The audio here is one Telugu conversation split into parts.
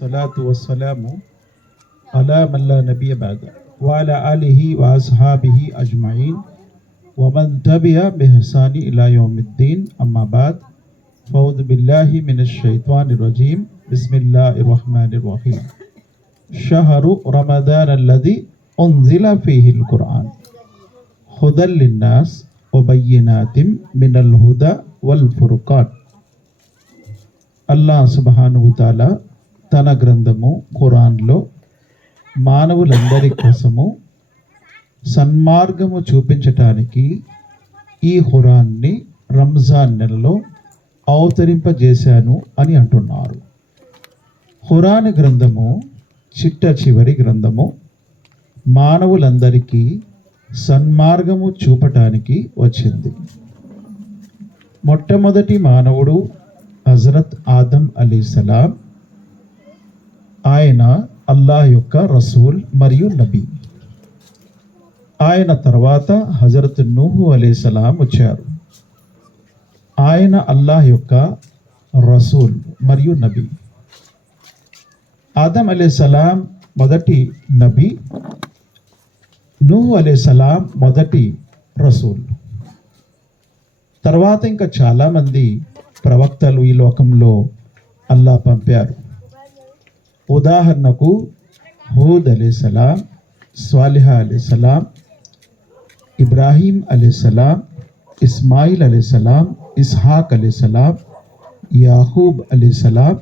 సలాతు వస్సలాము అలా మల్లా నబీ బాద వాలా ఆలిహి వఅస్హాబిహి అజ్మఈన్ వమన్ తబిఅ బిహసాని ఇలా యౌమిద్దీన్ అమ్మా బాద్ ఫౌజు బిల్లాహి మినష్ షైతానిర్ రజీమ్ బిస్మిల్లాహిర్ రహ్మానిర్ రహీమ్ షహరు రమదాన్ అల్లదీ ఉంజిల ఫీహిల్ ఖురాన్ హుదల్ లిన్నాస్ వబయ్యినాతిం మినల్ హుదా వల్ ఫుర్ఖాన్. అల్లాహ్ సుబ్హానహు తఆలా తన గ్రంథము ఖురాన్లో మానవులందరి కోసము సన్మార్గము చూపించటానికి ఈ ఖురాన్ని రంజాన్ నెలలో అవతరింపజేశాను అని అంటున్నారు. ఖురాన్ గ్రంథము చిట్ట చివరి గ్రంథము మానవులందరికీ సన్మార్గము చూపటానికి వచ్చింది. మొట్టమొదటి మానవుడు హజరత్ ఆదం అలైహిస్సలాం. ఆయన అల్లాహ్ యొక్క రసూల్ మరియు నబీ. ఆయన తర్వాత హజరత్ నూహు అలైహిస్సలాం వచ్చారు. ఆయన అల్లాహ్ యొక్క రసూల్ మరియు నబీ. ఆదం అలైహిస్సలాం మొదటి నబీ, నూహు అలైహిస్సలాం మొదటి రసూల్. తర్వాత ఇంకా చాలామంది ప్రవక్తలు ఈ లోకంలో అల్లాహ్ పంపారు. ఉదాహరణకు హూద్ అలైహిస్సలాం, స్వాలిహ అలైహిస్సలాం, ఇబ్రాహీం అలైహిస్సలాం, ఇస్మాయిల్ అలైహిస్సలాం, ఇస్హాక్ అలైహిస్సలాం, యాహూబ్ అలైహిస్సలాం,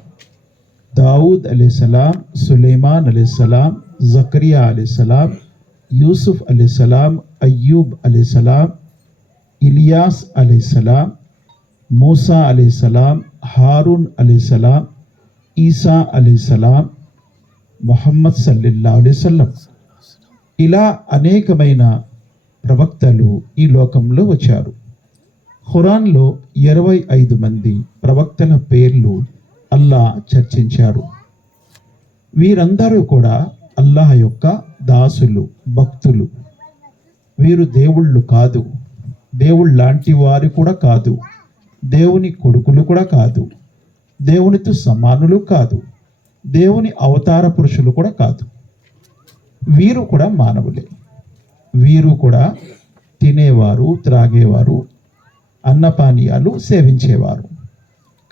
దావుద్ అలైహిస్సలాం, సులైమాన్ అలైహిస్సలాం, జకరియా అలైహిస్సలాం, యూసుఫ్ అలైహిస్సలాం, అయ్యూబ్ అలైహిస్సలాం, ఇలియాస్ అలైహిస్సలాం, మూసా అలైహిస్సలాం, హారూన్ అలైహిస్సలాం, ఈసా అలైహిస్సలాం, ముహమ్మద్ సల్లల్లాహు అలైహి వసల్లం, ఇలా అనేకమైన ప్రవక్తలు ఈ లోకంలో వచ్చారు. ఖురాన్లో 25 మంది ప్రవక్తల పేర్లు అల్లాహ్ చర్చించారు. వీరందరూ కూడా అల్లాహ్ యొక్క దాసులు, భక్తులు. వీరు దేవుళ్ళు కాదు, దేవుళ్ళ లాంటి వారు కూడా కాదు, దేవుని కొడుకులు కూడా కాదు, దేవునితో సమానులు కాదు, దేవుని అవతార పురుషులు కూడా కాదు. వీరు కూడా మానవులే. వీరు కూడా తినేవారు, త్రాగేవారు, అన్నపానీయాలు సేవించేవారు.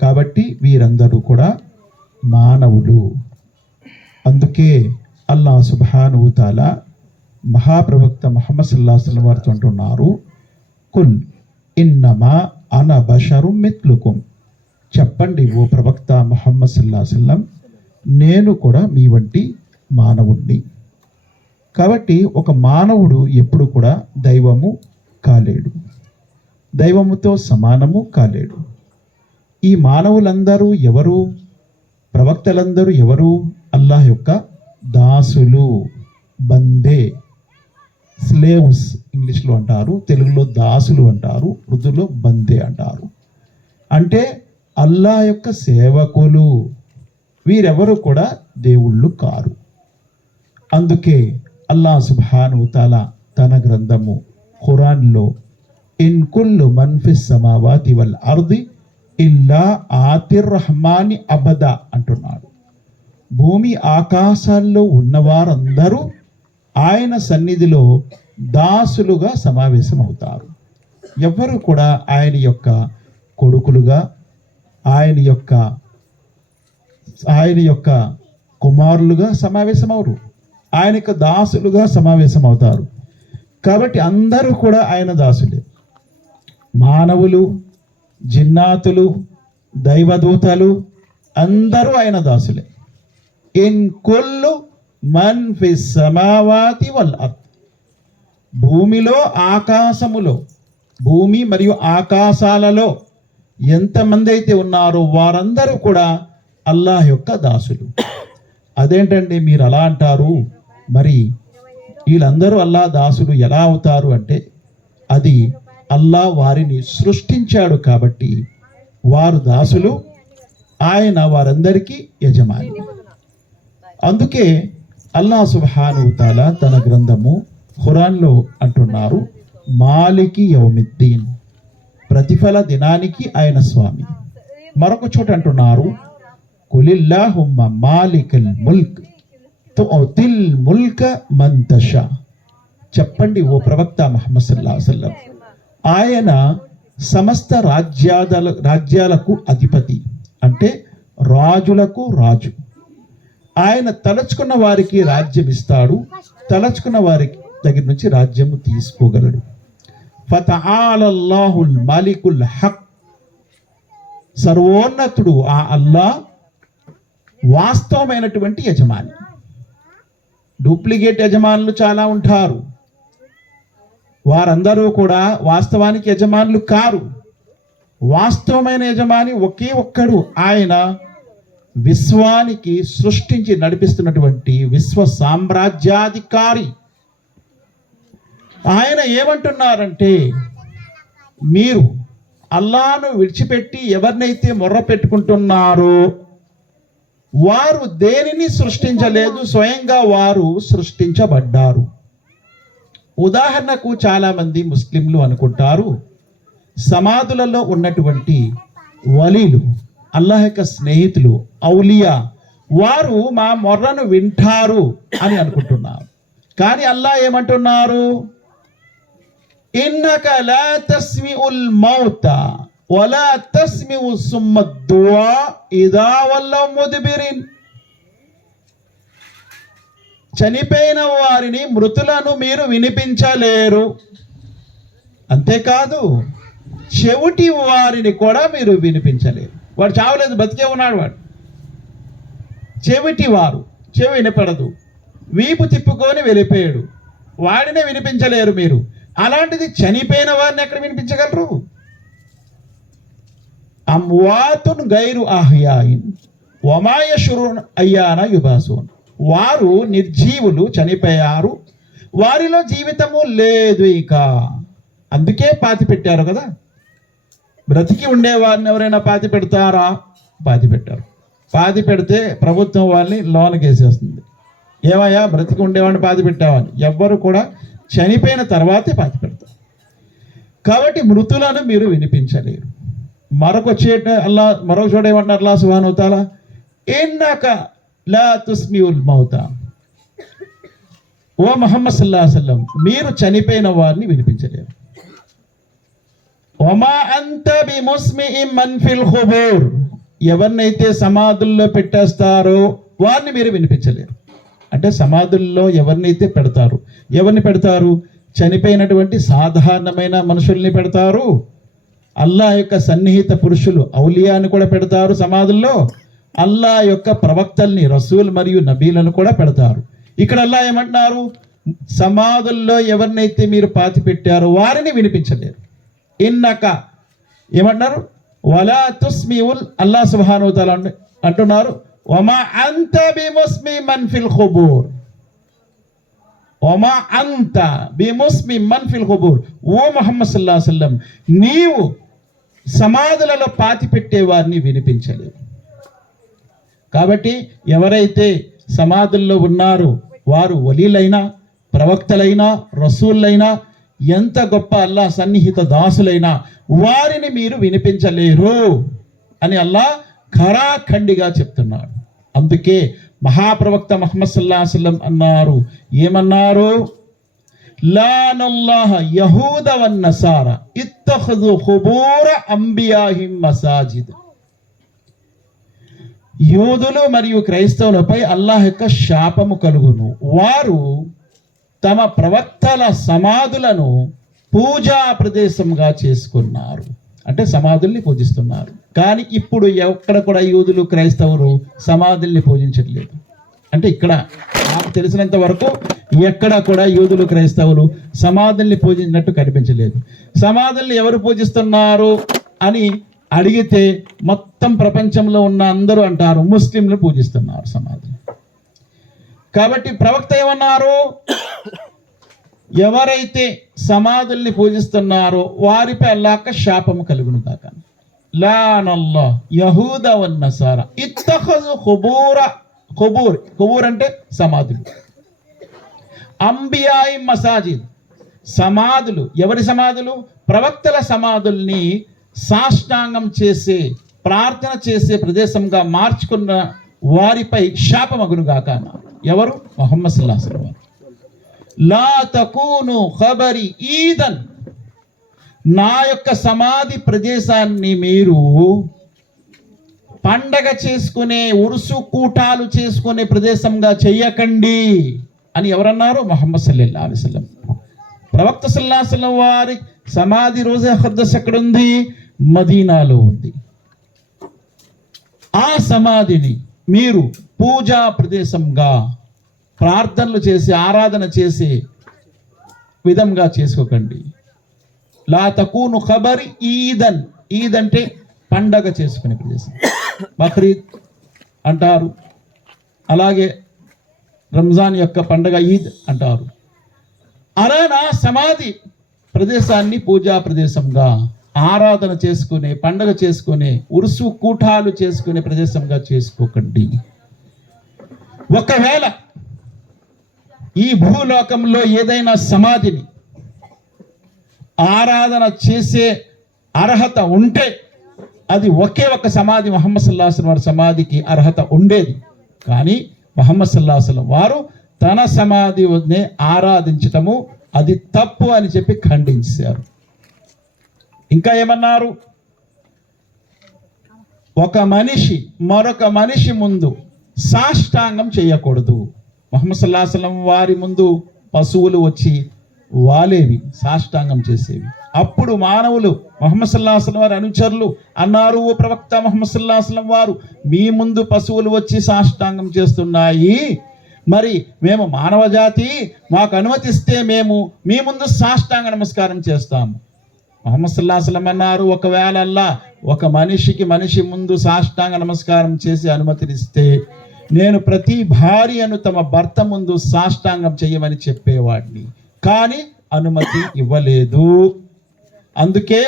కాబట్టి వీరందరూ కూడా మానవులు. అందుకే అల్లాహ్ సుబ్హానహు తఆలా మహాప్రవక్త ముహమ్మద్ సల్లల్లాహు అలైహి వసల్లం వారితో అంటున్నారు, కుల్ ఇన్నమా అన బషరుం మిత్లుకుం. చెప్పండి ఓ ప్రవక్త ముహమ్మద్ సల్లల్లాహు అలైహి వసల్లం, నేను కూడా మీ వంటి మానవుణ్ణి. కాబట్టి ఒక మానవుడు ఎప్పుడు కూడా దైవము కాలేడు, దైవముతో సమానము కాలేడు. ఈ మానవులందరూ ఎవరు? ప్రవక్తలందరూ ఎవరు? అల్లాహ్ యొక్క దాసులు, బందే, స్లేవ్స్ ఇంగ్లీష్లో అంటారు, తెలుగులో దాసులు అంటారు, ఉర్దూలో బందే అంటారు. అంటే అల్లాహ్ యొక్క సేవకులు. వీరెవరు కూడా దేవుళ్ళు కారు. అందుకే అల్లాహ్ సుబ్హానహు తఆలా తన గ్రంథము ఖురాన్లో ఇన్ కుల్లు మన్ ఫిస్ సమావాతి వల్ అర్ది ఇల్లా ఆతిర్ రహమాని అబదా అంటున్నాడు. భూమి ఆకాశాల్లో ఉన్నవారందరూ ఆయన సన్నిధిలో దాసులుగా సమావేశమవుతారు. ఎవ్వరు కూడా ఆయన యొక్క కొడుకులుగా, ఆయన యొక్క కుమారులుగా సమావేశమవరు. ఆయన యొక్క దాసులుగా సమావేశమవుతారు. కాబట్టి అందరూ కూడా ఆయన దాసులే. మానవులు, జిన్నాతులు, దైవదూతలు అందరూ ఆయన దాసులే. ఇన్ కుల్లు మన్ ఫిస్ సమావాతి వల్ అర్ద్. భూమిలో, ఆకాశములో, భూమి మరియు ఆకాశాలలో ఎంతమంది అయితే ఉన్నారో వారందరూ కూడా అల్లాహ్ యొక్క దాసులు. అదేంటండి మీరు అలా అంటారు? మరి వీళ్ళందరూ అల్లాహ్ దాసులు ఎలా అవుతారు అంటే, అది అల్లాహ్ వారిని సృష్టించాడు కాబట్టి వారు దాసులు, ఆయన వారందరికీ యజమాని. అందుకే అల్లాహ్ సుబ్హానహు తఆలా తన గ్రంథము ఖురాన్లో అంటున్నారు, మాలికి యౌమిద్దీన్, ప్రతిఫల దినానికి ఆయన స్వామి. మరొక చోట అంటున్నారు, కులిల్లాహుమ్మ మాలికల్ ముల్క్ తుతిల్ ముల్క మన్ తషా. చెప్పండి ఓ ప్రవక్త ముహమ్మద్ సల్లల్లాహు అలైహి వసల్లం, ఆయన సమస్త రాజ్యాలకు అధిపతి, అంటే రాజులకు రాజు. ఆయన తలచుకున్న వారికి రాజ్యం ఇస్తాడు, తలచుకున్న వారికి దగ్గర నుంచి రాజ్యము తీసుకోగలడు. ఫతఆలల్లాహుల్ మాలికుల్ హక్, సర్వోన్నతుడు ఆ అల్లాహ్ వాస్తవమైనటువంటి యజమాని. డూప్లికేట్ యజమానులు చాలా ఉంటారు, వారందరూ కూడా వాస్తవానికి యజమానులు కారు. వాస్తవమైన యజమాని ఒకే ఒక్కడు, ఆయన విశ్వానికి సృష్టించి నడిపిస్తున్నటువంటి విశ్వ సామ్రాజ్యాధికారి. ఆయన ఏమంటున్నారంటే, మీరు అల్లాహ్ను విడిచిపెట్టి ఎవరినైతే మొర్ర పెట్టుకుంటున్నారో వారు దేనిని సృష్టించలేదు, స్వయంగా వారు సృష్టించబడ్డారు. ఉదాహరణకు చాలామంది ముస్లింలు అనుకుంటారు, సమాధులలో ఉన్నటువంటి వలీలు, అల్లాహ్ యొక్క స్నేహితులు, ఔలియా, వారు మా మొర్రను వింటారు అని అనుకుంటున్నారు. కానీ అల్లాహ్ ఏమంటున్నారు, ఇన్నక లా తస్మిఉల్ మౌత వలా తస్మిఉ సుమ్మ దుఆ ఇదా వల్లవ్ ముద్బిరిన్. చనిపోయిన వారిని, మృతులను మీరు వినిపించలేరు, అంతేకాదు చెవిటి వారిని కూడా మీరు వినిపించలేరు. వాడు చావలేదు, బతికే ఉన్నాడు వాడు. చెవిటి వారు, చెవి వినపడదు, వీపు తిప్పుకొని వెళ్ళిపోయాడు, వాడినే వినిపించలేరు మీరు. అలాంటిది చనిపోయిన వారిని ఎక్కడ వినిపించగలరు? అమ్వాతున్ గైరు అహ్యాయిన్ వమా యష్ఉరున్ అయ్యాన యుబాసూన్. వారు నిర్జీవులు, చనిపోయారు, వారిలో జీవితము లేదు ఇక. అందుకే పాతి పెట్టారు కదా. బ్రతికి ఉండేవారిని ఎవరైనా పాతి పెడతారా? పాతి పెట్టారు. పాతి పెడితే ప్రభుత్వం వాళ్ళని లోన్కి వేసేస్తుంది. ఏమయ్యా బ్రతికి ఉండేవాడిని పాతి పెట్టావని. ఎవ్వరు కూడా చనిపోయిన తర్వాతే పాతి పెడతారు. కాబట్టి మృతులను మీరు వినిపించలేరు. మరొక చోట ఏమంటారు అల్లాహ్ సుబ్హానహు వ తఆలా, ఇన్నక లా తుస్మిఉల్ మౌతా. ఓ ముహమ్మద్ సల్లల్లాహు అలైహి వసల్లం, మీరు చనిపోయిన వారిని వినిపించలేరు. వమా అంత బిముస్మిఇ మన్ ఫిల్ ఖుబూర్. ఎవరినైతే సమాధుల్లో పెట్టేస్తారో వారిని మీరు వినిపించలేరు. అంటే సమాధుల్లో ఎవరినైతే పెడతారు, ఎవరిని పెడతారు? చనిపోయినటువంటి సాధారణమైన మనుషుల్ని పెడతారు. అల్లాహ్ యొక్క సన్నిహిత పురుషులు, ఔలియాని కూడా పెడతారు సమాధుల్లో. అల్లాహ్ యొక్క ప్రవక్తల్ని, రసూల్ మరియు నబీలను కూడా పెడతారు. ఇక్కడ అల్లాహ్ ఏమంటున్నారు, సమాధుల్లో ఎవరినైతే మీరు పాతి పెట్టారో వారిని వినిపించలేరు. ఇన్నక ఏమంటున్నారు, వలా తుస్మిఉల్, అల్లాహ్ సుబ్హానహు వ తఆలా అంటున్నారు, వమా అంత బిముస్మి మన్ ఫిల్ ఖుబూర్. వమా అంత బిముస్మి మన్ ఫిల్ ఖుబూర్. ఓ ముహమ్మద్ సల్లల్లాహు అలైహి వసల్లం, నీవు సమాధులలో పాతి పెట్టే వారిని వినిపించలేవు. కాబట్టి ఎవరైతే సమాధుల్లో ఉన్నారో వారు వలీలైనా, ప్రవక్తలైనా, రసూళ్ళైనా, ఎంత గొప్ప అల్లాహ్ సన్నిహిత దాసులైనా వారిని మీరు వినిపించలేరు అని అల్లాహ్ ఖరాఖండిగా చెప్తున్నాడు. అందుకే మహాప్రవక్త ముహమ్మద్ సల్లల్లాహు అలైహి వసల్లం అన్నారు, ఏమన్నారు? లానల్లాహ యహూద వన్నసారా ఇత్తఖదు ఖుబూర అంబియాహిం మసాజిద్. యూదులు మరియు క్రైస్తవులపై అల్లాహ్ యొక్క శాపము కలుగును. వారు తమ ప్రవక్తల సమాధులను పూజా ప్రదేశంగా చేసుకున్నారు, అంటే సమాధుల్ని పూజిస్తున్నారు. కానీ ఇప్పుడు ఎక్కడ కూడా యూదులు, క్రైస్తవులు సమాధుల్ని పూజించట్లేదు. అంటే ఇక్కడ నాకు తెలిసినంత వరకు ఎక్కడ కూడా యూదులు, క్రైస్తవులు సమాధుల్ని పూజించినట్టు కనిపించలేదు. సమాధుల్ని ఎవరు పూజిస్తున్నారు అని అడిగితే మొత్తం ప్రపంచంలో ఉన్న అందరూ అంటారు, ముస్లింలు పూజిస్తున్నారు సమాధులు. కాబట్టి ప్రవక్త ఏమన్నారు, ఎవరైతే సమాధుల్ని పూజిస్తున్నారో వారిపై అల్లాహ్ శాపము కలుగును గాక. లానల్లాహ్ యహూద వన్నసారా ఇత్తఖజు ఖుబూర. ఖుబూర్ అంటే సమాధులు. అంబియాయి మసాజిద్, సమాధులు. ఎవరి సమాధులు? ప్రవక్తల సమాధుల్ని సాష్టాంగం చేసే ప్రార్థన చేసే ప్రదేశంగా మార్చుకున్న వారిపై శాపమగునుగాక అన్నారు. ఎవరు? ముహమ్మద్ సల్లల్లాహు అలైహి వసల్లం. లా తకూను ఖబరి ఈదన్, నా యొక్క సమాధి ప్రదేశాన్ని మీరు పండగ చేసుకునే, ఉరుసు కూటాలు చేసుకునే ప్రదేశంగా చెయ్యకండి అని ఎవరన్నారు? ముహమ్మద్ సల్లల్లాహు అలైహి వసల్లం. ప్రవక్త సల్లల్లాహు అలైహి వసల్లం వారి సమాధి రోజే ముఖద్దస్ ఎక్కడుంది? మదీనాలో ఉంది. ఆ సమాధిని మీరు పూజా ప్రదేశంగా ప్రార్థనలు చేసి ఆరాధన చేసే విధంగా చేసుకోకండి. లా తకూను ఖబరి ఈదన్, ఈద్ అంటే పండగ చేసుకునే ప్రదేశం. బక్రీద్ అంటారు, అలాగే రంజాన్ యొక్క పండగ ఈద్ అంటారు. అలానా సమాధి ప్రదేశాన్ని పూజా ప్రదేశంగా, ఆరాధన చేసుకునే, పండగ చేసుకునే, ఉరుసు కూటాలు చేసుకునే ప్రదేశంగా చేసుకోకండి. ఒకవేళ ఈ భూలోకంలో ఏదైనా సమాధిని ఆరాధన చేసే అర్హత ఉంటే అది ఒకే ఒక సమాధి ముహమ్మద్ సల్లల్లాహు అలైహి వసల్లం వారి సమాధికి అర్హత ఉండేది. కానీ ముహమ్మద్ సల్లల్లాహు అలైహి వసల్లం వారు తన సమాధిని ఆరాధించటము అది తప్పు అని చెప్పి ఖండించారు. ఇంకా ఏమన్నారు? ఒక మనిషి మరొక మనిషి ముందు సాష్టాంగం చేయకూడదు. ముహమ్మద్ సల్లల్లాహు అలైహి వసల్లం వారి ముందు పశువులు వచ్చి వాలేవి, సాష్టాంగం చేసేవి. అప్పుడు మానవులు ముహమ్మద్ సల్లల్లాహు అలైహి వసల్లం వారి అనుచరులు అన్నారు, ఓ ప్రవక్త ముహమ్మద్ సల్లల్లాహు అలైహి వసల్లం వారు, మీ ముందు పశువులు వచ్చి సాష్టాంగం చేస్తున్నాయి, మరి మేము మానవ జాతి, మాకు అనుమతిస్తే మేము మీ ముందు సాష్టాంగ నమస్కారం చేస్తాము. ముహమ్మద్ సల్లల్లాహు అలైహి వసల్లం అన్నారు, ఒకవేళ అల్లా ఒక మనిషి ముందు సాష్టాంగ నమస్కారం చేసి అనుమతినిస్తే నేను ప్రతి భార్యను తమ భర్త ముందు సాష్టాంగం చేయమని చెప్పేవాడిని, కానీ అనుమతి ఇవ్వలేదు. అందుకే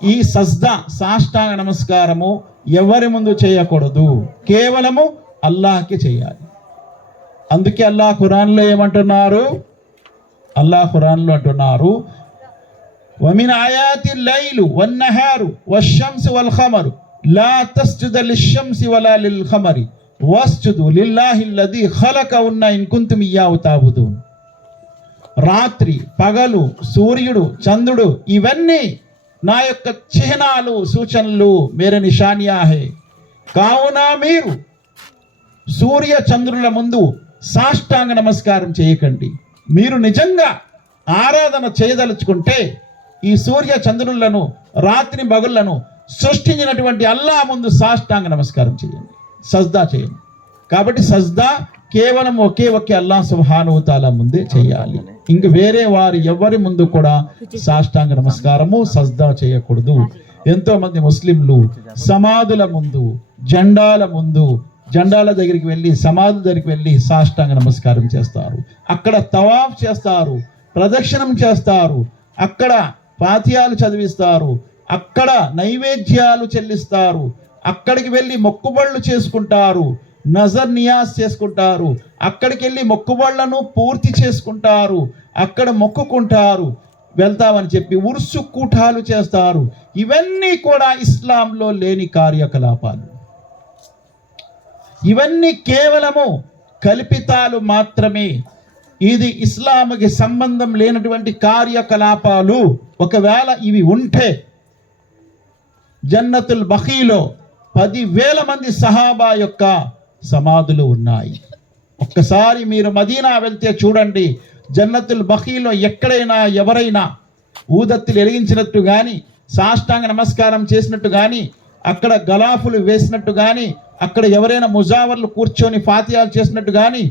ఈ సజ్దా, సాష్టాంగ నమస్కారము ఎవరి ముందు చేయకూడదు, కేవలము అల్లాహ్కి చేయాలి. అందుకే అల్లాహ్ ఖురాన్లో ఏమంటున్నారు? అల్లాహ్ ఖురాన్లో అంటున్నారు, వమిన్ ఆయాతి లైలు వన్నహారు వశ్శంసు వల్ ఖమరు లా తస్జుద లిశ్శంసి వలా లిల్ ఖమరి వస్జుదు లిల్లాహి అల్లదీ ఖలకహున్న ఇన్ కుంతుం ఇయ్యాహు తఅబుదూన్. రాత్రి పగలు, సూర్యుడు, చంద్రుడు ఇవన్నీ నా యొక్క చిహ్నాలు, సూచనలు, మేరే నిషానియా హే. కావున మీరు సూర్య చంద్రుల ముందు సాష్టాంగ నమస్కారం చేయకండి. మీరు నిజంగా ఆరాధన చేయదలుచుకుంటే ఈ సూర్య చంద్రులను, రాత్రి పగళ్లను సృష్టించినటువంటి అల్లాహ్ ముందు సాష్టాంగ నమస్కారం చేయండి, సజ్దా చేయండి. కాబట్టి సజ్దా కేవలం ఒకే అల్లాహ్ సుబ్హానహు వ తఆలా ముందే చేయాలి. ఇంక వేరే వారి ఎవరి ముందు కూడా సాష్టాంగ నమస్కారము, సజ్దా చేయకూడదు. ఎంతో మంది ముస్లింలు సమాధుల ముందు, జెండాల ముందు, జెండాల దగ్గరికి వెళ్ళి, సమాధుల దగ్గరికి వెళ్ళి సాష్టాంగ నమస్కారం చేస్తారు. అక్కడ తవాఫ్ చేస్తారు, ప్రదక్షిణం చేస్తారు, అక్కడ ఫాతిహాలు చదివిస్తారు, అక్కడ నైవేద్యాలు చెల్లిస్తారు, అక్కడికి వెళ్ళి మొక్కుబళ్ళు చేసుకుంటారు, నజర్ నియాజ్ చేసుకుంటారు, అక్కడికి వెళ్ళి మొక్కుబళ్లను పూర్తి చేసుకుంటారు, అక్కడ మొక్కుకుంటారు, వెళ్తామని చెప్పి ఉర్సు కూటాలు చేస్తారు. ఇవన్నీ కూడా ఇస్లాంలో లేని కార్యకలాపాలు. ఇవన్నీ కేవలము కల్పితాలు మాత్రమే. ఇది ఇస్లాంకి సంబంధం లేనటువంటి కార్యకలాపాలు. ఒకవేళ ఇవి ఉంటే జన్నతుల్ బఖీలో 10,000 మంది సహాబా యొక్క సమాధులు ఉన్నాయి. ఒక్కసారి మీరు మదీనా వెళ్తే చూడండి, జన్నతుల్ బఖీలో ఎక్కడైనా ఎవరైనా ఊదత్తులు వెలిగించినట్టు కానీ, సాష్టాంగ నమస్కారం చేసినట్టు కానీ, అక్కడ గలాఫులు వేసినట్టు కానీ, అక్కడ ఎవరైనా ముజావర్లు కూర్చొని ఫాతిహాలు చేసినట్టు కానీ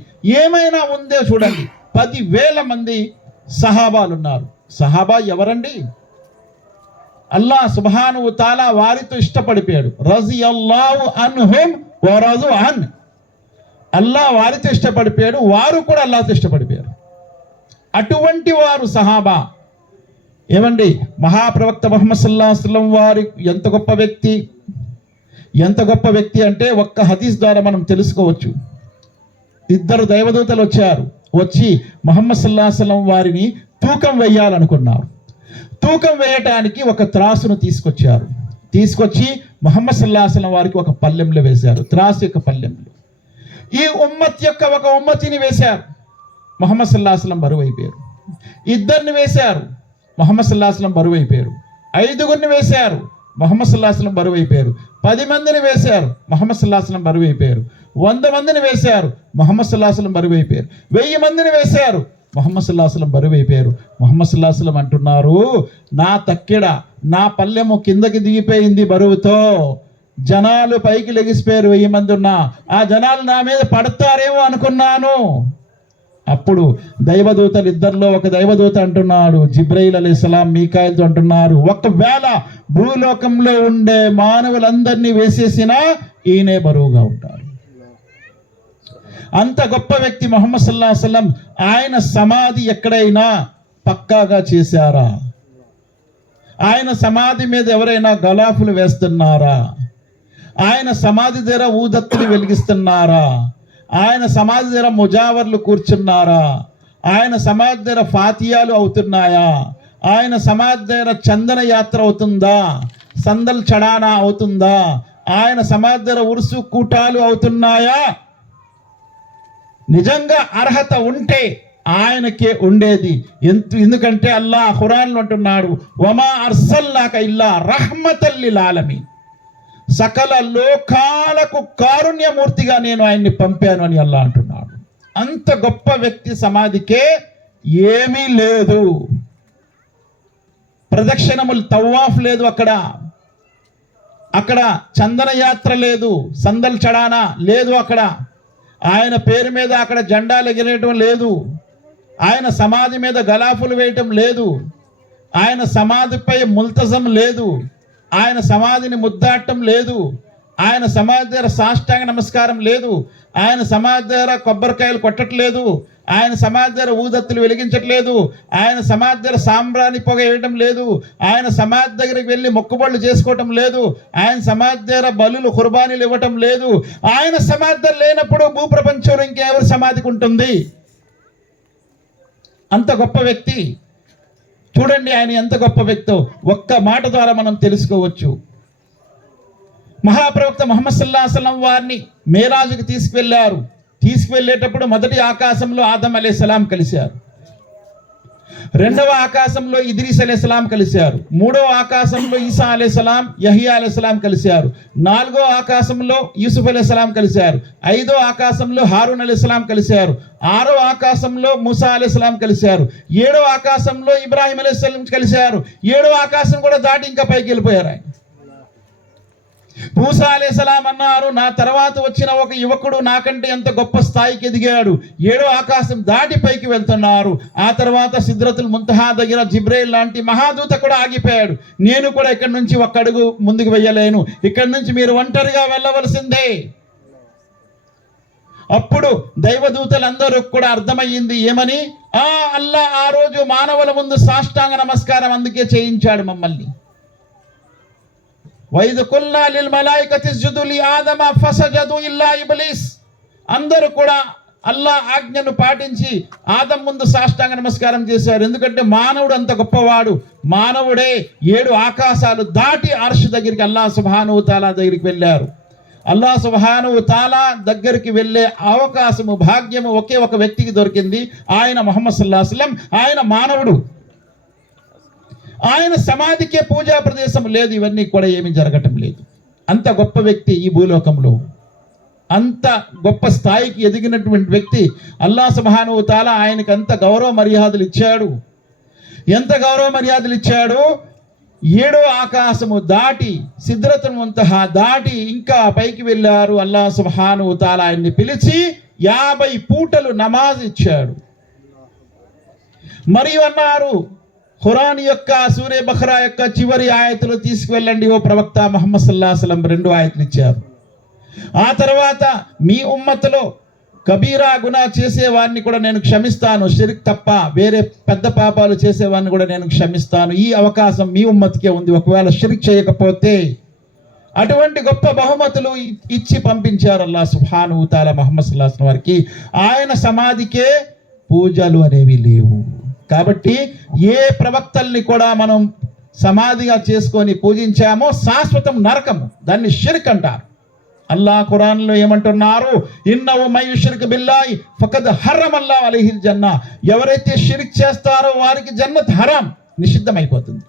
ఏమైనా ఉందే చూడండి. 10,000 మంది సహాబాలు ఉన్నారు. సహాబా ఎవరండి? అల్లాహ్ సుబ్హానహు వ తఆలా వారితో ఇష్టపడిపోయాడు. రజియల్లాహు అన్హుం వ రజు అన్. అల్లాహ్ వారితో ఇష్టపడిపోయాడు, వారు కూడా అల్లాహ్తో ఇష్టపడిపోయారు. అటువంటి వారు సహాబా. ఏమండి, మహాప్రవక్త ముహమ్మద్ సల్లల్లాహు అలైహి వసల్లం వారి ఎంత గొప్ప వ్యక్తి, ఎంత గొప్ప వ్యక్తి అంటే ఒక్క హదీస్ ద్వారా మనం తెలుసుకోవచ్చు. 2 దైవదూతలు వచ్చి ముహమ్మద్ సల్లల్లాహు అలైహి వసల్లం వారిని తూకం వేయాలనుకున్నారు. తూకం వేయటానికి ఒక త్రాసును తీసుకొచ్చారు. తీసుకొచ్చి ముహమ్మద్ సల్లల్లాహు అలైహి వసల్లం వారికి ఒక పల్లెంలో వేశారు, త్రాసు యొక్క పల్లెంలో. ఈ ఉమ్మత్ యొక్క ఒక ఉమ్మతిని వేశారు, ముహమ్మద్ సల్లల్లాహు అలైహి వసల్లం బరువు అయిపోయారు. ఇద్దరిని వేశారు, ముహమ్మద్ సల్లల్లాహు అలైహి వసల్లం బరువు అయిపోయారు. 5గురిని వేశారు, ముహమ్మద్ సల్లల్లాహు అలైహి వసల్లం బరువు అయిపోయారు. 10 మందిని వేశారు, ముహమ్మద్ సల్లల్లాహు అలైహి వసల్లం బరువు అయిపోయారు. 100 మందిని వేశారు, ముహమ్మద్ సల్లల్లాహు అలైహి వసల్లం బరువు అయిపోయారు. 1000 మందిని వేశారు, ముహమ్మద్ సల్లల్లాహు అలైహి వసల్లం బరువు అయిపోయారు. ముహమ్మద్ సల్లల్లాహు అలైహి వసల్లం అంటున్నారు, నా తక్కెడ, నా పల్లెము కిందకి దిగిపోయింది బరువుతో, జనాలు పైకి లెగిసిపోయారు. 1000 మంది ఉన్నా ఆ జనాలు నా మీద పడతారేమో అనుకున్నాను. అప్పుడు దైవదూతలు ఇద్దరిలో ఒక దైవదూత అంటున్నాడు, జిబ్రైల్ అలైహిస్సలాం మీకాయిల్తో అంటున్నారు, ఒకవేళ భూలోకంలో ఉండే మానవులందరినీ వేసేసినా ఈయనే బరువుగా ఉంటారు. అంత గొప్ప వ్యక్తి ముహమ్మద్ సల్లల్లాహు అలైహి వసల్లం. ఆయన సమాధి ఎక్కడైనా పక్కాగా చేశారా? ఆయన సమాధి మీద ఎవరైనా గలాఫులు వేస్తున్నారా? ఆయన సమాధి దగ్గర ఊదత్తులు వెలిగిస్తున్నారా? ఆయన సమాధి దగ్గర ముజావర్లు కూర్చున్నారా? ఆయన సమాధి దగ్గర ఫాతియాలు అవుతున్నాయా? ఆయన సమాధి దగ్గర చందన యాత్ర అవుతుందా? సందల్ చడానా అవుతుందా? ఆయన సమాధి దగ్గర ఉరుసు కూటాలు అవుతున్నాయా? నిజంగా అర్హత ఉంటే ఆయనకే ఉండేది. ఎందుకంటే అల్లాహ్ ఖురాన్లో అంటున్నాడు, వమా అర్సల్నాక ఇల్లా రహ్మతల్ లిల్ ఆలమీన్, సకల లోకాలకు కారుణ్యమూర్తిగా నేను ఆయన్ని పంపాను అని అల్లాహ్ అంటున్నాడు. అంత గొప్ప వ్యక్తి సమాధికే ఏమీ లేదు, ప్రదక్షిణములు తవ్వాఫ్ లేదు, అక్కడ చందన యాత్ర లేదు, సందల్ చడానా లేదు, అక్కడ ఆయన పేరు మీద అక్కడ జెండాలు ఎగిరేయటం లేదు, ఆయన సమాధి మీద గలాఫులు వేయటం లేదు, ఆయన సమాధిపై ముల్తజం లేదు, ఆయన సమాధిని ముద్దాటం లేదు, ఆయన సమాధి దగ్గర సాష్టాంగ నమస్కారం లేదు, ఆయన సమాధి దగ్గర కొబ్బరికాయలు కొట్టట్లేదు, ఆయన సమాధి దగ్గర ఊదత్తులు వెలిగించట్లేదు, ఆయన సమాధి దగ్గర సాంబ్రాణి పొగ వేయడం లేదు, ఆయన సమాధి దగ్గరికి వెళ్ళి మొక్కుబళ్ళు చేసుకోవటం లేదు, ఆయన సమాధి దగ్గర బలులు ఖుర్బానీలు ఇవ్వటం లేదు. ఆయన సమాధి దగ్గర లేనప్పుడు భూప్రపంచంలో ఇంకెవరి సమాధికి ఉంటుంది? అంత గొప్ప వ్యక్తి. చూడండి ఆయన ఎంత గొప్ప వ్యక్తో ఒక్క మాట ద్వారా మనం తెలుసుకోవచ్చు. మహాప్రవక్త ముహమ్మద్ సల్లల్లాహు అలైహి వసల్లం వారిని మేరాజుకి తీసుకువెళ్ళేటప్పుడు మొదటి ఆకాశంలో ఆదం అలైహిస్సలాం కలిశారు, రెండవ ఆకాశంలో ఇద్రీస్ అలైహిస్సలాం కలిశారు, మూడవ ఆకాశంలో ఈసా అలైహిస్సలాం, యహ్యా అలైహిస్సలాం కలిశారు, నాలుగో ఆకాశంలో యూసుఫ్ అలైహిస్సలాం కలిశారు, ఐదో ఆకాశంలో హారూన్ అలైహిస్సలాం కలిశారు, ఆరో ఆకాశంలో మూసా అలైహిస్సలాం కలిశారు, ఏడో ఆకాశంలో ఇబ్రాహిం అలైహిస్సలాం కలిశారు, ఏడో ఆకాశం కూడా దాటి ఇంకా పైకి వెళ్ళిపోయారు. ఆయన మూసా అలైహిస్సలాం అన్నారు, నా తర్వాత వచ్చిన ఒక యువకుడు నాకంటే ఎంత గొప్ప స్థాయికి ఎదిగాడు, ఏడో ఆకాశం దాటి పైకి వెళ్తున్నారు. ఆ తర్వాత సిద్రతుల్ ముంతహా దగ్గర జిబ్రైల్ లాంటి మహాదూత కూడా ఆగిపోయాడు. నేను కూడా ఇక్కడి నుంచి ఒక్క అడుగు ముందుకు వెయ్యలేను, ఇక్కడి నుంచి మీరు ఒంటరిగా వెళ్ళవలసిందే. అప్పుడు దైవదూతలందరూ కూడా అర్థమయ్యింది ఏమని, అల్లాహ్ ఆ రోజు మానవుల ముందు సాష్టాంగ నమస్కారం అందుకే చేయించాడు మమ్మల్ని. వైద్ కుల్నా లిల్ మలాయికతి ఇస్జుదు లి ఆదమ ఫసజదు ఇల్లా ఇబ్లీస్, అందరూ కూడా అల్లాహ్ ఆజ్ఞను పాటించి ఆదం ముందు సాష్టాంగ నమస్కారం చేశారు. ఎందుకంటే మానవుడు అంత గొప్పవాడు, మానవుడే 7 ఆకాశాలు దాటి అర్ష్ దగ్గరికి అల్లాహ్ సుబ్హానహు వ తఆలా దగ్గరికి వెళ్ళారు. అల్లాహ్ సుబ్హానహు వ తఆలా దగ్గరికి వెళ్ళే అవకాశము, భాగ్యము ఒకే ఒక వ్యక్తికి దొరికింది, ఆయన ముహమ్మద్ సల్లల్లాహు అలైహి వసల్లం. ఆయన మానవుడు, ఆయన సమాధికే పూజా ప్రదేశం లేదు, ఇవన్నీ కూడా ఏమీ జరగటం లేదు. అంత గొప్ప వ్యక్తి ఈ భూలోకంలో, అంత గొప్ప స్థాయికి ఎదిగినటువంటి వ్యక్తి. అల్లాహ్ సుబ్హానహు వ తఆలా ఆయనకు అంత గౌరవ మర్యాదలు ఇచ్చాడు. ఎంత గౌరవ మర్యాదలు ఇచ్చాడు, 7వ ఆకాశము దాటి సిద్రతుల్ ముంతహా దాటి ఇంకా పైకి వెళ్ళారు. అల్లాహ్ సుబ్హానహు వ తఆలా ఆయన్ని పిలిచి 50 పూటలు నమాజ్ ఇచ్చాడు. మరియు అన్నారు, ఖురాన్ యొక్క సూరే బఖరా యొక్క చివరి ఆయతులు తీసుకువెళ్ళండి ఓ ప్రవక్త ముహమ్మద్ సల్లల్లాహు అలైహి వసల్లం, 2 ఆయతులు ఇచ్చారు. ఆ తర్వాత మీ ఉమ్మతులో కబీరా గునా చేసేవాడిని కూడా నేను క్షమిస్తాను, షిర్క్ తప్ప వేరే పెద్ద పాపాలు చేసేవాడిని కూడా నేను క్షమిస్తాను. ఈ అవకాశం మీ ఉమ్మతికే ఉంది, ఒకవేళ షిర్క్ చేయకపోతే. అటువంటి గొప్ప బహుమతులు ఇచ్చి పంపించారు అల్లాహ్ సుబ్హానహు వ తఆలా ముహమ్మద్ సల్లల్లాహు అలైహి వసల్లం వారికి. ఆయన సమాధికే పూజలు అనేవి లేవు. కాబట్టి ఏ ప్రవక్తల్ని కూడా మనం సమాధిగా చేసుకొని పూజించామో శాశ్వతం నరకము. దాన్ని షిర్క్ అంటారు. అల్లాహ్ ఖురాన్లో ఏమంటున్నారు? ఇన్నహు మై యుష్రిక్ బిల్లాహి ఫఖద్ హర్రమల్లాహు అలైహిల్ జన్నా. ఎవరైతే షిర్క్ చేస్తారో వారికి జన్నత్ హరాం, నిషిద్ధమైపోతుంది.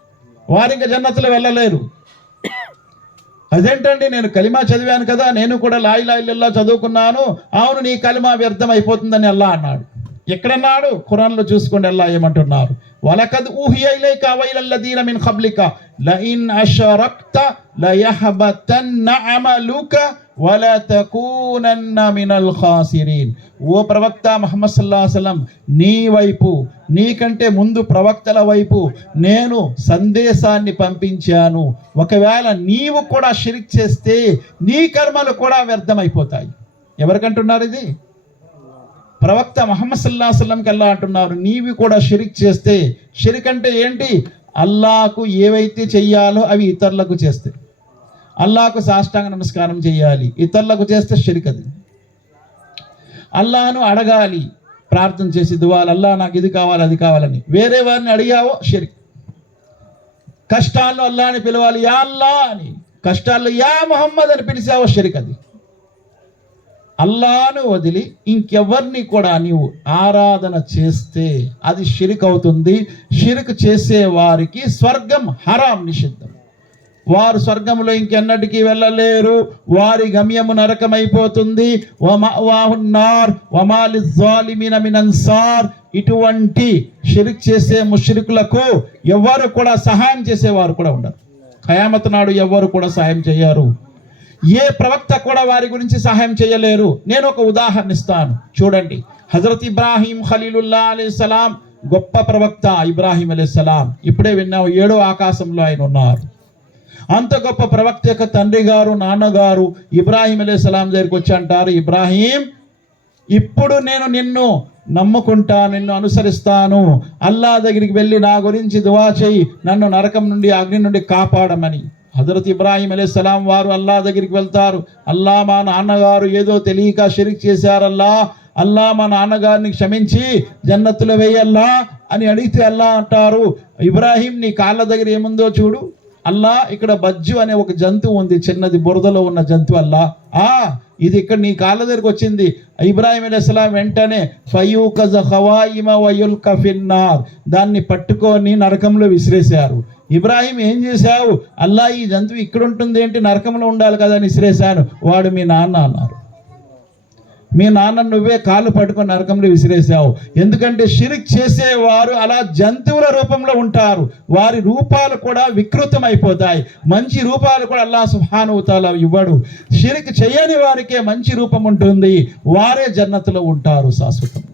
వారు ఇంకా జన్నతులు వెళ్ళలేరు. అదేంటండి, నేను కలిమా చదివాను కదా, నేను కూడా లా ఇలాహ ఇల్లల్లాహ్ చదువుకున్నాను. అవును, నీ కలిమా వ్యర్థం అయిపోతుందని అల్లాహ్ అన్నాడు. ఎక్కడన్నాడు? ఖురాన్లో చూసుకోండి. అల్లాహ్ ఏమంటున్నారు? వలకద్ ఊహియ ఇలైక వ ఇలల్లదీన మిన్ ఖబ్లిక లఇన్ అషరక్త లయహబతన్న అమలుక వలా తకూనన్న మినల్ ఖాసిరీన్. ఓ ప్రవక్త ముహమ్మద్ సల్లల్లాహు అలైహి వసల్లం, నీ వైపు, నీకంటే ముందు ప్రవక్తల వైపు నేను సందేశాన్ని పంపించాను. ఒకవేళ నీవు కూడా షిర్క్ చేస్తే నీ కర్మలు కూడా వ్యర్థమైపోతాయి. ఎవరికంటున్నారు ఇది? ప్రవక్త ముహమ్మద్ సల్లల్లాహు అలైహి వసల్లంకి అల్లాహ్ అంటున్నారు, నీవి కూడా షిర్క్ చేస్తే. షిర్క్ అంటే ఏంటి? అల్లాహకు ఏవైతే చెయ్యాలో అవి ఇతరులకు చేస్తే. అల్లాహకు సాష్టాంగ నమస్కారం చేయాలి, ఇతరులకు చేస్తే షిర్క్. అది అల్లాహను అడగాలి, ప్రార్థన చేసి దువాలు, అల్లాహ్ నాకు ఇది కావాలి అది కావాలని. వేరే వారిని అడిగావో షిర్క్. కష్టాల్లో అల్లాహని పిలవాలి, యా అల్లాహ్ అని. కష్టాల్లో యా ముహమ్మద్ అని పిలిచావో షిర్క్. అది అల్లాహను వదిలి ఇంకెవరిని కూడా నీవు ఆరాధన చేస్తే అది షిర్క్ అవుతుంది. షిర్క్ చేసే వారికి స్వర్గం హరాం, నిషిద్ధం. వారు స్వర్గంలో ఇంకెన్నటికీ వెళ్ళలేరు. వారి గమ్యము నరకమైపోతుంది. ఇటువంటి షిర్క్ చేసే ముష్రికులకు ఎవరు కూడా సహాయం చేసేవారు కూడా ఉండరు. ఖయామత్ నాడు ఎవరు కూడా సహాయం చేయరు. ఏ ప్రవక్త కూడా వారి గురించి సహాయం చేయలేరు. నేను ఒక ఉదాహరణ ఇస్తాను, చూడండి. హజరత్ ఇబ్రాహీం ఖలీలుల్లాహ్ అలైహిస్సలాం, గొప్ప ప్రవక్త ఇబ్రాహీం అలైహిస్సలాం. ఇప్పుడే విన్నావు, 7వ ఆకాశంలో ఆయన ఉన్నారు. అంత గొప్ప ప్రవక్త యొక్క తండ్రి గారు, నాన్నగారు ఇబ్రాహీం అలైహిస్సలాం దగ్గరికి వచ్చి అంటారు, ఇబ్రాహీం, ఇప్పుడు నేను నిన్ను నమ్ముకుంటా, నిన్ను అనుసరిస్తాను. అల్లాహ్ దగ్గరికి వెళ్ళి నా గురించి దువా చేయి, నన్ను నరకం నుండి, అగ్ని నుండి కాపాడమని. హజరత్ ఇబ్రాహీం అలైహిస్సలాం వారు అల్లాహ్ దగ్గరికి వెళ్తారు. అల్లాహ్, మా నాన్నగారు ఏదో తెలియక షిర్క్ చేశారల్లా, అల్లాహ్ మా నాన్నగారిని క్షమించి జన్నతులు వేయల్లా అని అడిగితే అల్లాహ్ అంటారు, ఇబ్రాహీం నీ కాళ్ళ దగ్గర ఏముందో చూడు. అల్లాహ్, ఇక్కడ బజ్జు అనే ఒక జంతువు ఉంది, చిన్నది, బురదలో ఉన్న జంతువు. అల్లాహ్, ఇది ఇక్కడ నీ కాళ్ళ దగ్గరకు వచ్చింది. ఇబ్రాహీం అలైహిస్సలాం వెంటనే ఫయూకజ ఖవాయిమ వయుల్క ఫిన్నార్, దాన్ని పట్టుకొని నరకంలో విసిరేశారు. ఇబ్రాహీం, ఏం చేశావు? అల్లాహ్, ఈ జంతువు ఇక్కడ ఉంటుంది ఏంటి, నరకంలో ఉండాలి కదా అని విసిరేశాను. వాడు మీ నాన్న అన్నారు. మీ నాన్న నువ్వే కాళ్ళు పట్టుకొని నరకంలో విసిరేసావు. ఎందుకంటే షిర్క్ చేసేవారు అలా జంతువుల రూపంలో ఉంటారు. వారి రూపాలు కూడా వికృతం అయిపోతాయి. మంచి రూపాలు కూడా అల్లాహ్ సుబ్హానహు వ తఆలా ఇవ్వడు. షిర్క్ చేయని వారికే మంచి రూపం ఉంటుంది, వారే జన్నతులో ఉంటారు శాశ్వతం.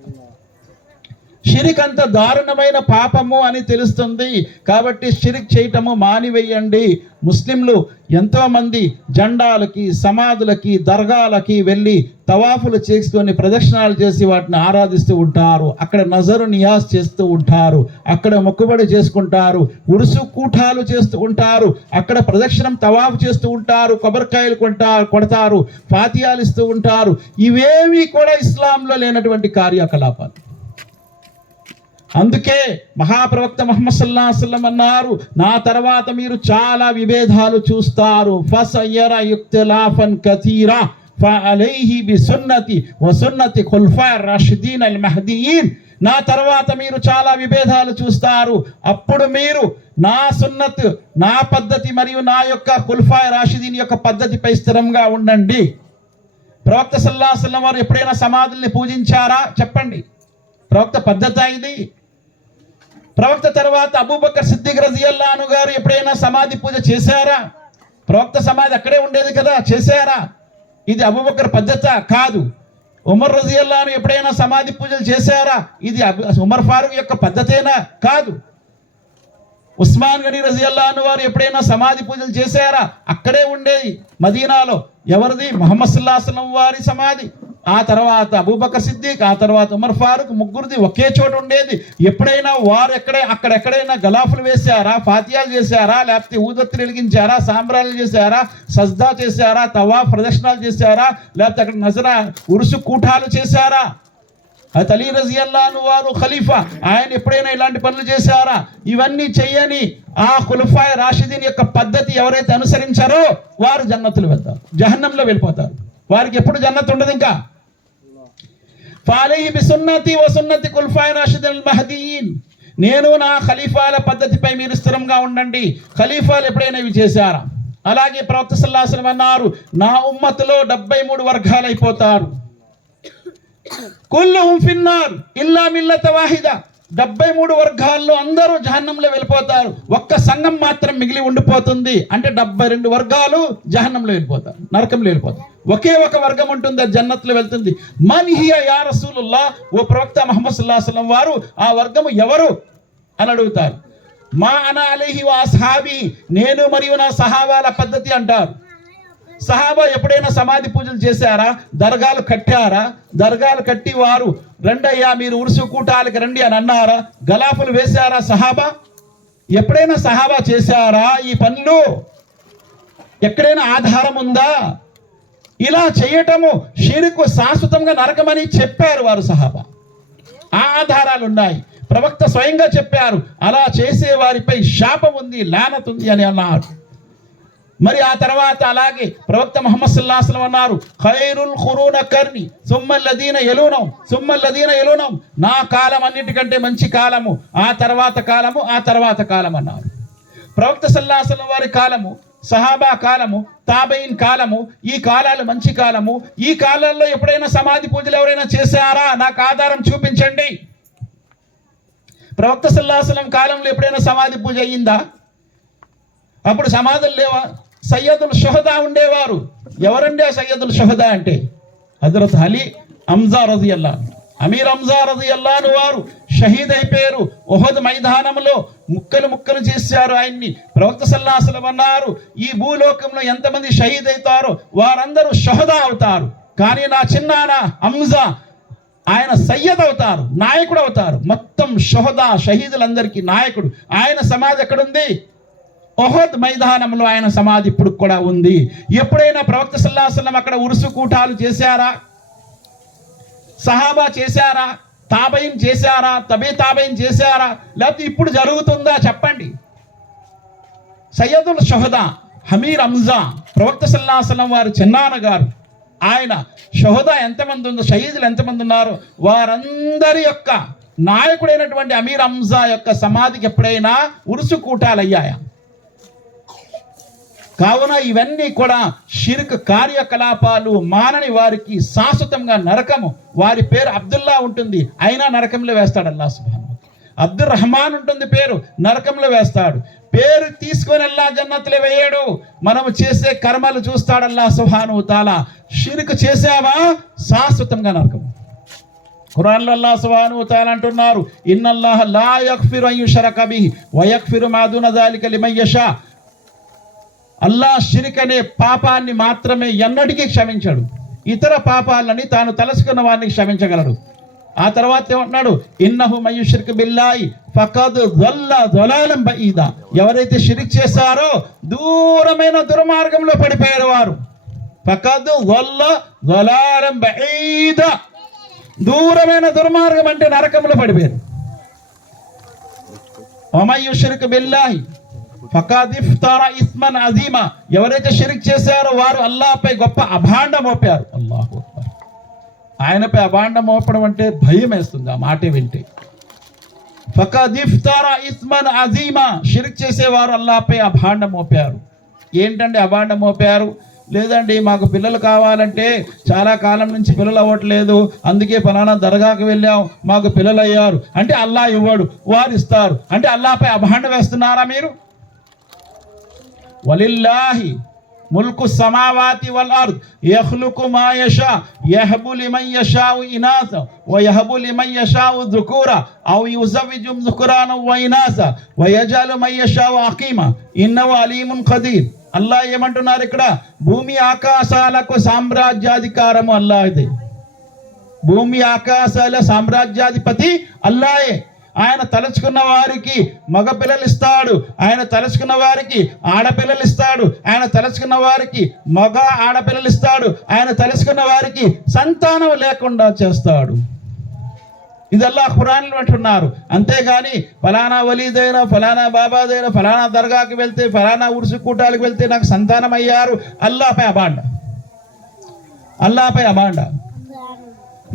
షిర్క్ అంత దారుణమైన పాపము అని తెలుస్తుంది. కాబట్టి షిర్క్ చేయటము మానివేయండి. ముస్లింలు ఎంతోమంది జెండాలకి, సమాధులకి, దర్గాలకి వెళ్ళి తవాఫులు చేసుకొని ప్రదక్షిణాలు చేసి వాటిని ఆరాధిస్తూ ఉంటారు. అక్కడ నజరు నియాజ్ చేస్తూ ఉంటారు, అక్కడ మొక్కుబడి చేసుకుంటారు, ఉరుసు కూఠాలు చేస్తూ ఉంటారు, అక్కడ ప్రదక్షిణం తవాఫు చేస్తూ ఉంటారు, కొబ్బరికాయలు కొడతారు, ఫాతియాలు ఇస్తూ ఉంటారు. ఇవేమీ కూడా ఇస్లాంలో లేనటువంటి కార్యకలాపాలు. అందుకే మహాప్రవక్త ముహమ్మద్ సల్లల్లాహు అలైహి వసల్లం అన్నారు, నా తర్వాత మీరు చాలా విభేదాలు చూస్తారు. ఫసయర ఇఖ్తిలాఫన్ కతీరా ఫఅలైహి బిసున్నతి వసున్నతి ఖుల్ఫార్ రాషిదీన్ అల్ మహ్దీయీన్. నా తర్వాత మీరు చాలా విభేదాలు చూస్తారు. అప్పుడు మీరు నా సున్నత్, నా పద్ధతి మరియు నా యొక్క ఖుల్ఫాయ్ రాషిదీన్ యొక్క పద్ధతిపై స్థిరంగా ఉండండి. ప్రవక్త సల్లల్లాహు అలైహి వసల్లం వారు ఎప్పుడైనా సమాధుల్ని పూజించారా? చెప్పండి. ప్రవక్త పద్ధతి ఇది. ప్రవక్త తర్వాత అబూబకర్ సిద్దిక్ రజియల్లాహు అన్హు గారు ఎప్పుడైనా సమాధి పూజ చేశారా? ప్రవక్త సమాధి అక్కడే ఉండేది కదా, చేశారా? ఇది అబూబకర్ పద్ధత కాదు. ఉమర్ రజియల్లాహు అన్హు ఎప్పుడైనా సమాధి పూజలు చేశారా? ఇది ఉమర్ ఫారూక్ యొక్క పద్ధతేనా? కాదు. ఉస్మాన్ గనీ రజియల్లాహు అన్హు వారు ఎప్పుడైనా సమాధి పూజలు చేశారా? అక్కడే ఉండేది మదీనాలో. ఎవరిది? ముహమ్మద్ సల్లల్లాహు అలైహి వసల్లం వారి సమాధి. ఆ తర్వాత అబూబకర్ సిద్దిక్, ఆ తర్వాత ఉమర్ ఫారూక్, ముగ్గురిది ఒకే చోట ఉండేది. ఎప్పుడైనా వారు అక్కడెక్కడైనా గలాఫులు వేశారా, ఫాతియాలు చేశారా, లేకపోతే ఊదత్తులు వెలిగించారా, సాంబ్రాలు చేశారా, సజ్దా చేశారా, తవాఫ్ ప్రదక్షిణాలు చేశారా, లేకపోతే అక్కడ నజరా ఉరుసు కూఠాలు చేశారా? అది అలీ రజియల్లాహు వారు ఖలీఫా, ఆయన ఎప్పుడైనా ఇలాంటి పనులు చేశారా? ఇవన్నీ చెయ్యని ఆ ఖులఫాయ్ రాషిదీన్ యొక్క పద్ధతి ఎవరైతే అనుసరించారో వారు జన్నతులు వెళ్తారు, జహన్నంలో వెళ్ళిపోతారు. వారికి ఎప్పుడు జన్నత్ ఉండదు. ఇంకా ఫాలైహి బిసున్నతి వ సున్నతి ఖులఫాయ్ రాషిదీన్ మహదీయీన్, నేను నా ఖలీఫాల పద్ధతిపై మీరు స్థిరంగా ఉండండి. ఖలీఫాలు ఎప్పుడైనా ఇవి చేశారా? అలాగే ప్రవక్త సల్లల్లాహు అలైహి వసల్లం అన్నారు, నా ఉమ్మతులో 73 వర్గాలు అయిపోతారు. కుల్లుహుం ఫిన్నార్ ఇల్లా మిల్లత వాహిద, 73 వర్గాల్లో అందరూ జహన్నంలో వెళ్ళిపోతారు, ఒక్క సంఘం మాత్రం మిగిలి ఉండిపోతుంది. అంటే 72 వర్గాలు జహన్నంలో వెళ్ళిపోతారు, నరకంలో వెళ్ళిపోతారు. ఒకే ఒక వర్గం ఉంటుంది, అది జన్నత్లో వెళ్తుంది. మన్ హియ యా రసూలుల్లాహ్, ఓ ప్రవక్త ముహమ్మద్ సల్లల్లాహు అలైహి వసల్లం వారు ఆ వర్గము ఎవరు అని అడుగుతారు. మా అనా అలైహి వ అస్హాబీ, నేను మరియు నా సహాబాల పద్ధతి అంటారు. సహాబా ఎప్పుడైనా సమాధి పూజలు చేశారా? దర్గాలు కట్టారా? దర్గాలు కట్టి వారు రండయ్యా మీరు ఉరుసు కూటాలకి రండి అని అన్నారా? గలాఫులు వేశారా సహాబా? ఎప్పుడైనా సహాబా చేశారా ఈ పనులు? ఎక్కడైనా ఆధారం ఉందా? ఇలా చేయటము షిర్కు, శాశ్వతంగా నరకమని చెప్పారు వారు సహాబా. ఆ ఆధారాలు ఉన్నాయి. ప్రవక్త స్వయంగా చెప్పారు, అలా చేసే వారిపై శాపం ఉంది, లానత్ ఉంది అని అన్నారు. మరి ఆ తర్వాత అలాగే ప్రవక్త ముహమ్మద్ సల్లల్లాహు అలైహి వసల్లం అన్నారు, ఖైరుల్ ఖురూన కర్ని సుమ్మల్లదీన యలూనహుం సుమ్మల్లదీన యలూనహుం, నా కాలం అన్నిటికంటే మంచి కాలము, ఆ తర్వాత కాలము, ఆ తర్వాత కాలం అన్నారు. ప్రవక్త సల్లల్లాహు అలైహి వసల్లం వారి కాలము, సహాబా కాలము, తాబైన్ కాలము, ఈ కాలాలు మంచి కాలము. ఈ కాలాల్లో ఎప్పుడైనా సమాధి పూజలు ఎవరైనా చేశారా? నాకు ఆధారం చూపించండి. ప్రవక్త సల్లల్లాహు అలైహి వసల్లం కాలంలో ఎప్పుడైనా సమాధి పూజ అయ్యిందా? అప్పుడు సమాధులు లేవా? సయ్యదుల్ షుహదా ఉండేవారు. ఎవరండి ఆ సయ్యదుల్ షుహదా అంటే? హజరత్ అలీ హంజా రజియల్లాహు, అమీర్ హంజా రజియల్లాహు వారు షహీద్ అయిపోయారు. ఉహద్ మైదానంలో ముక్కలు ముక్కలు చేశారు ఆయన్ని. ప్రవక్త సల్లల్లాహు అలైహి వసల్లం అన్నారు, ఈ భూలోకంలో ఎంతమంది షహీద్ అవుతారో వారందరూ షుహదా అవుతారు, కానీ నా చిన్నాన్న హంజా ఆయన సయ్యద్ అవుతారు, నాయకుడు అవుతారు. మొత్తం షుహదా షహీదులందరికీ నాయకుడు. ఆయన సమాధి ఎక్కడుంది? ఉహద్ మైదానంలో ఆయన సమాధి ఇప్పుడు కూడా ఉంది. ఎప్పుడైనా ప్రవక్త సల్లల్లాహు అలైహి వసల్లం అక్కడ ఉరుసు కూటాలు చేశారా? సహాబా చేశారా? తాబైన్ చేశారా? తాబైన్ చేశారా? లేకపోతే ఇప్పుడు జరుగుతుందా? చెప్పండి. సయ్యదుల్ షుహదా అమీర్ హంజా, ప్రవక్త సల్లల్లాహు అలైహి వసల్లం వారు చిన్నాన్న గారు. ఆయన షుహదా ఎంతమంది ఉందో, షహీదులు ఎంతమంది ఉన్నారు, వారందరి యొక్క నాయకుడైనటువంటి అమీర్ హంజా యొక్క సమాధికి ఎప్పుడైనా ఉరుసు కూటాలు అయ్యాయా? కావున ఇవన్నీ కూడా షిర్క్ కార్యకలాపాలు. మానని వారికి శాశ్వతంగా నరకము. వారి పేరు అబ్దుల్లా ఉంటుంది, అయినా నరకంలో వేస్తాడు అల్లాహ్ సుబ్హానహు. అబ్దుర్ రహమాన్ ఉంటుంది పేరు, నరకంలో వేస్తాడు. పేరు తీసుకొని అల్లాహ్ జన్నతులో వేయడు. మనము చేసే కర్మలు చూస్తాడు అల్లాహ్ సుబ్హానహు తాలా. షిర్క్ చేసావా, శాశ్వతంగా నరకము. ఖురాన్లో అల్లాహ్ సుబ్హానహు తాలా అంటున్నారు, ఇన్నల్లాహ లా యగ్ఫిరు అన్ యుష్రక బిహి వ యగ్ఫిరు మా దూన జాలిక లిమన్ యషా. అల్లాహ్ షిర్క్ అనే పాపాన్ని మాత్రమే ఎన్నటికీ క్షమించడు, ఇతర పాపాలని తాను తలసుకున్న వారిని క్షమించగలడు. ఆ తర్వాత ఏమంటున్నాడు, ఇన్నహు మయ్యుష్రిక్ బిల్లాహి ఫఖద్ ضل ضلالا బఈదా. ఎవరైతే షిర్క్ చేశారో దూరమైన దుర్మార్గంలో పడిపోయారు వారు. ఫఖద్ ضل ضلالا బఈదా, దూరమైన దుర్మార్గం అంటే నరకంలో పడిపోయారు. వమయ్యుష్రిక్ బిల్లాహి ఫఖద్ ఇఫ్తరా ఇస్మన్ అజీమా. ఎవరైతే షిర్క్ చేశారో వారు అల్లాహ్పై గొప్ప అభాండం మోపారు. అల్లాహు అక్బర్. ఆయనపై అభాండం మోపడం అంటే భయం వేస్తుంది ఆ మాటే వింటే. ఫఖద్ ఇఫ్తరా ఇస్మన్ అజీమా, షిర్క్ చేసేవారు అల్లాహ్పై అభాండం మోపారు. ఏంటండి అభాండం మోపారు? లేదండి మాకు పిల్లలు కావాలంటే చాలా కాలం నుంచి పిల్లలు అవ్వట్లేదు, అందుకే ఫలానా దర్గాకు వెళ్ళాం, మాకు పిల్లలు అయ్యారు అంటే అల్లాహ్ ఇవ్వడు, వారు ఇస్తారు అంటే అల్లాహ్పై అభాండం వేస్తున్నారా మీరు? వలిల్లాహి ముల్కు సమావాతి వల్ అర్ద్ యఖ్లుకు మా యషా యహబు లిమన్ యషాఉ ఇనాస వ యహబు లిమన్ యషాఉ ذుకురా ఔ యుజవ్విజుమ్ ذుకురాన వ ఇనాస వ యజాలు మన్ యషాఉ అకీమా ఇన్నహు అలీమున్ ఖదీర్. అల్లాహ్ ఏమంటున్నారు ఇక్కడ? భూమి ఆకాశాలకు సామ్రాజ్యాధికారము అల్లాహ్దే. భూమి ఆకాశాల సామ్రాజ్యాధిపతి అల్లాహే. ఆయన తలుచుకున్న వారికి మగ పిల్లలు ఇస్తాడు, ఆయన తలుచుకున్న వారికి ఆడపిల్లలు ఇస్తాడు, ఆయన తలుచుకున్న వారికి మగ ఆడపిల్లలు ఇస్తాడు, ఆయన తలుచుకున్న వారికి సంతానం లేకుండా చేస్తాడు. ఇది అల్లాహ్ ఖురాన్లో అంటున్నారు. అంతేగాని ఫలానా వలీదైనా, ఫలానా బాబాదైనా, ఫలానా దర్గాకి వెళ్తే, ఫలానా ఉరుసు కూటాలకు వెళ్తే నాకు సంతానం అయ్యారు, అల్లాహపై అబాండ, అల్లాహపై అబాండ.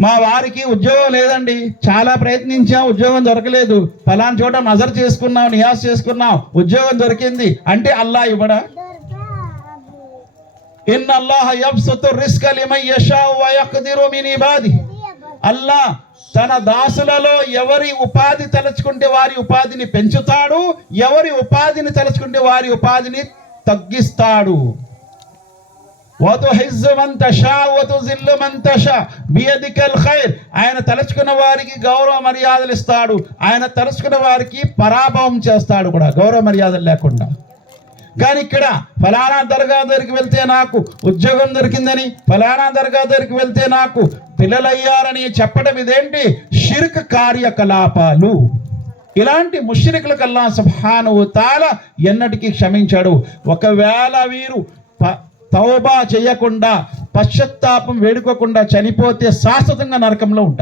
మా వారికి ఉద్యోగం లేదండి, చాలా ప్రయత్నించాం, ఉద్యోగం దొరకలేదు, ఫలానా చోట నజర్ చేసుకున్నాం, నియాజ్ చేసుకున్నాం, ఉద్యోగం దొరికింది అంటే అల్లాహ్ ఇవ్వడా? ఇన్నల్లాహ యబ్సుతు రిస్క లిమన్ యషాఉ వ యఖ్దిరు మిన్ ఇబాదిహి. అల్లాహ్ తన దాసులలో ఎవరి ఉపాధి తలుచుకుంటే వారి ఉపాధిని పెంచుతాడు, ఎవరి ఉపాధిని తలుచుకుంటే వారి ఉపాధిని తగ్గిస్తాడు. వతుహిజ్జు మన్ తషా వతుజిల్లు మన్ తషా బియదికల్ ఖైర్. ఆయన తలుచుకున్న వారికి గౌరవ మర్యాదలు ఇస్తాడు, ఆయన తలుచుకున్న వారికి పరాభవం చేస్తాడు కూడా, గౌరవ మర్యాదలు లేకుండా. కానీ ఇక్కడ ఫలానా దర్గా దగ్గరికి వెళ్తే నాకు ఉద్యోగం దొరికిందని, ఫలానా దర్గా దగ్గరికి వెళ్తే నాకు పిల్లలయ్యారని చెప్పడం ఇదేంటి? షిర్క్ కార్యకలాపాలు. ఇలాంటి ముష్రికులకు అల్లాహ్ సుబ్హానహు వ తఆలా ఎన్నటికీ క్షమించాడు. ఒకవేళ వీరు తౌబా చేయకుండా, పశ్చాత్తాపం వేడుకోకుండా చనిపోతే శాశ్వతంగా నరకంలో ఉంటారు.